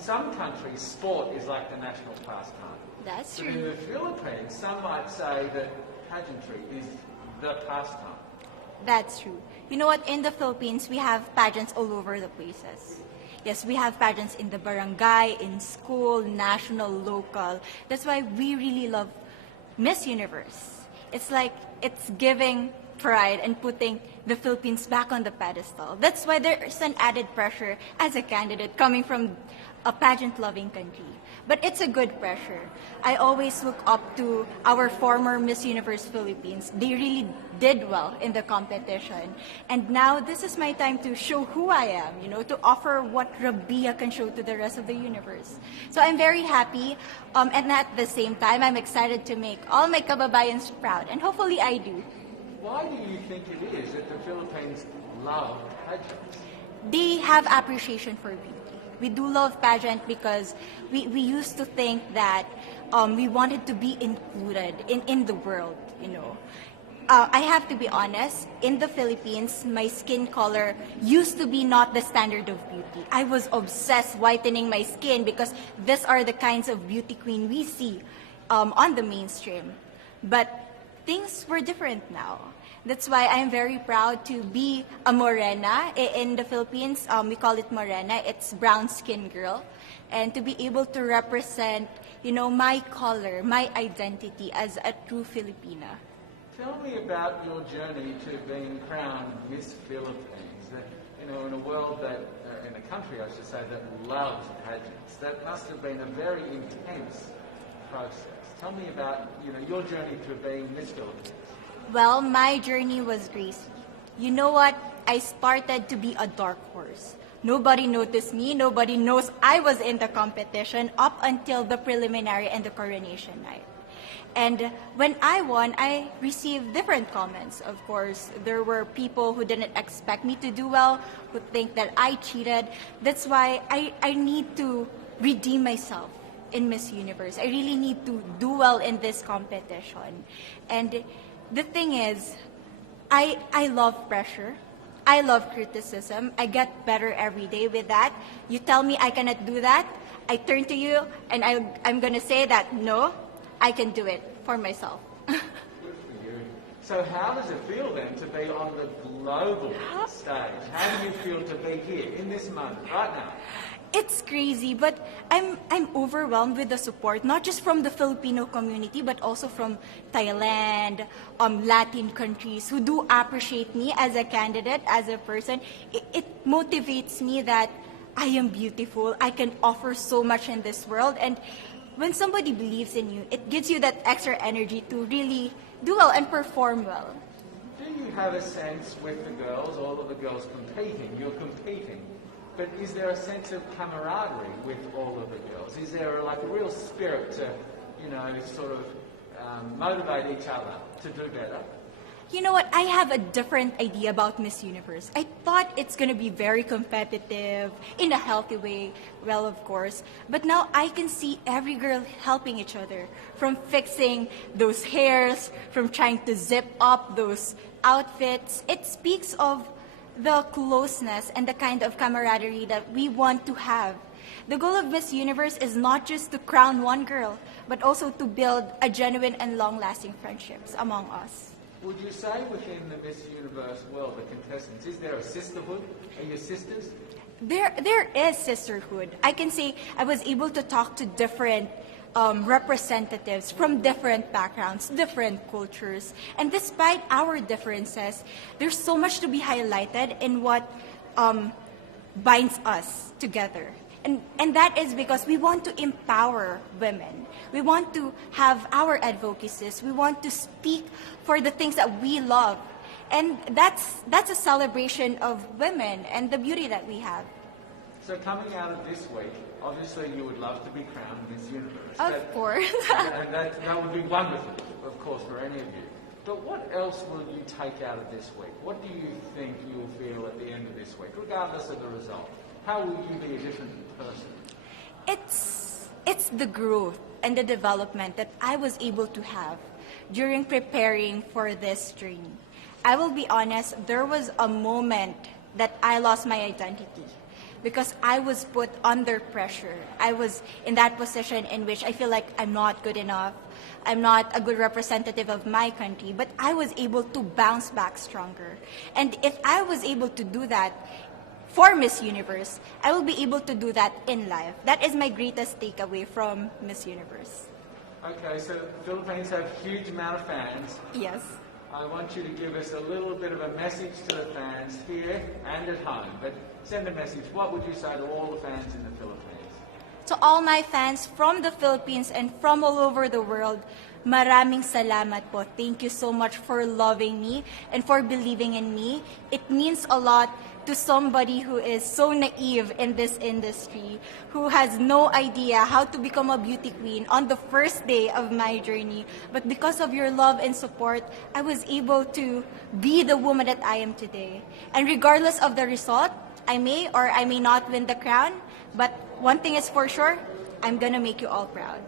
some countries, sport is like the national pastime. That's But in true. the Philippines, some might say that pageantry is the pastime. That's true. You know what? In the Philippines, we have pageants all over the places. Yes, we have pageants in the barangay, in school, national, local. That's why we really love Miss Universe. It's like it's giving pride and putting the Philippines back on the pedestal. That's why there's an added pressure as a candidate coming from a pageant-loving country. But it's a good pressure. I always look up to our former Miss Universe Philippines. They really did well in the competition. And now this is my time to show who I am, to offer what Rabiya can show to the rest of the universe. So I'm very happy, and at the same time, I'm excited to make all my kababayans proud, and hopefully I do. Why do you think it is that the Philippines love pageants? They have appreciation for beauty. We do love pageant because we used to think that we wanted to be included in the world, I have to be honest, in the Philippines, my skin color used to be not the standard of beauty. I was obsessed whitening my skin because these are the kinds of beauty queen we see on the mainstream. But things were different now. That's why I'm very proud to be a morena. In the Philippines, we call it morena. It's brown skin girl. And to be able to represent, my color, my identity as a true Filipina. Tell me about your journey to being crowned Miss Philippines. In a world that, in a country, I should say, that loves pageants. That must have been a very intense process. Tell me about, your journey to being Miss Philippines. Well, my journey was crazy. You know what? I started to be a dark horse. Nobody noticed me. Nobody knows I was in the competition up until the preliminary and the coronation night. And when I won, I received different comments. Of course, there were people who didn't expect me to do well, who think that I cheated. That's why I need to redeem myself in Miss Universe. I really need to do well in this competition. And the thing is, I love pressure. I love criticism. I get better every day with that. You tell me I cannot do that, I turn to you and I'm going to say that, no, I can do it for myself. Good for you. So how does it feel then to be on the global stage? How do you feel to be here in this moment, right now? It's crazy, but I'm overwhelmed with the support, not just from the Filipino community, but also from Thailand, Latin countries who do appreciate me as a candidate, as a person. It motivates me that I am beautiful, I can offer so much in this world, and when somebody believes in you, it gives you that extra energy to really do well and perform well. Do you have a sense with the girls, all of the girls competing, you're competing, but is there a sense of camaraderie with all of the girls? Is there a real spirit to, sort of motivate each other to do better? You know what? I have a different idea about Miss Universe. I thought it's going to be very competitive, in a healthy way, well, of course. But now I can see every girl helping each other, from fixing those hairs, from trying to zip up those outfits. It speaks of the closeness and the kind of camaraderie that we want to have. The goal of Miss Universe is not just to crown one girl, but also to build a genuine and long-lasting friendships among us. Would you say within the Miss Universe world, the contestants, is there a sisterhood? Are you sisters? There is sisterhood. I can say I was able to talk to different representatives from different backgrounds, different cultures. And despite our differences, there's so much to be highlighted in what binds us together. And that is because we want to empower women. We want to have our advocacies. We want to speak for the things that we love. And that's a celebration of women and the beauty that we have. So coming out of this week, obviously you would love to be crowned Miss Universe. Of course. And that would be wonderful, of course, for any of you. But what else will you take out of this week? What do you think you'll feel at the end of this week, regardless of the result? How will you be a different person? It's the growth and the development that I was able to have during preparing for this dream. I will be honest, there was a moment that I lost my identity. because I was put under pressure. I was in that position in which I feel like I'm not good enough. I'm not a good representative of my country, but I was able to bounce back stronger. And if I was able to do that for Miss Universe, I will be able to do that in life. That is my greatest takeaway from Miss Universe. Okay, so the Philippines have a huge amount of fans. Yes. I want you to give us a little bit of a message to the fans here and at home. But send a message. What would you say to all the fans in the Philippines? To all my fans from the Philippines and from all over the world, maraming salamat po. Thank you so much for loving me and for believing in me. It means a lot to somebody who is so naive in this industry, who has no idea how to become a beauty queen on the first day of my journey. But because of your love and support, I was able to be the woman that I am today. And regardless of the result, I may or I may not win the crown, but one thing is for sure, I'm gonna make you all proud.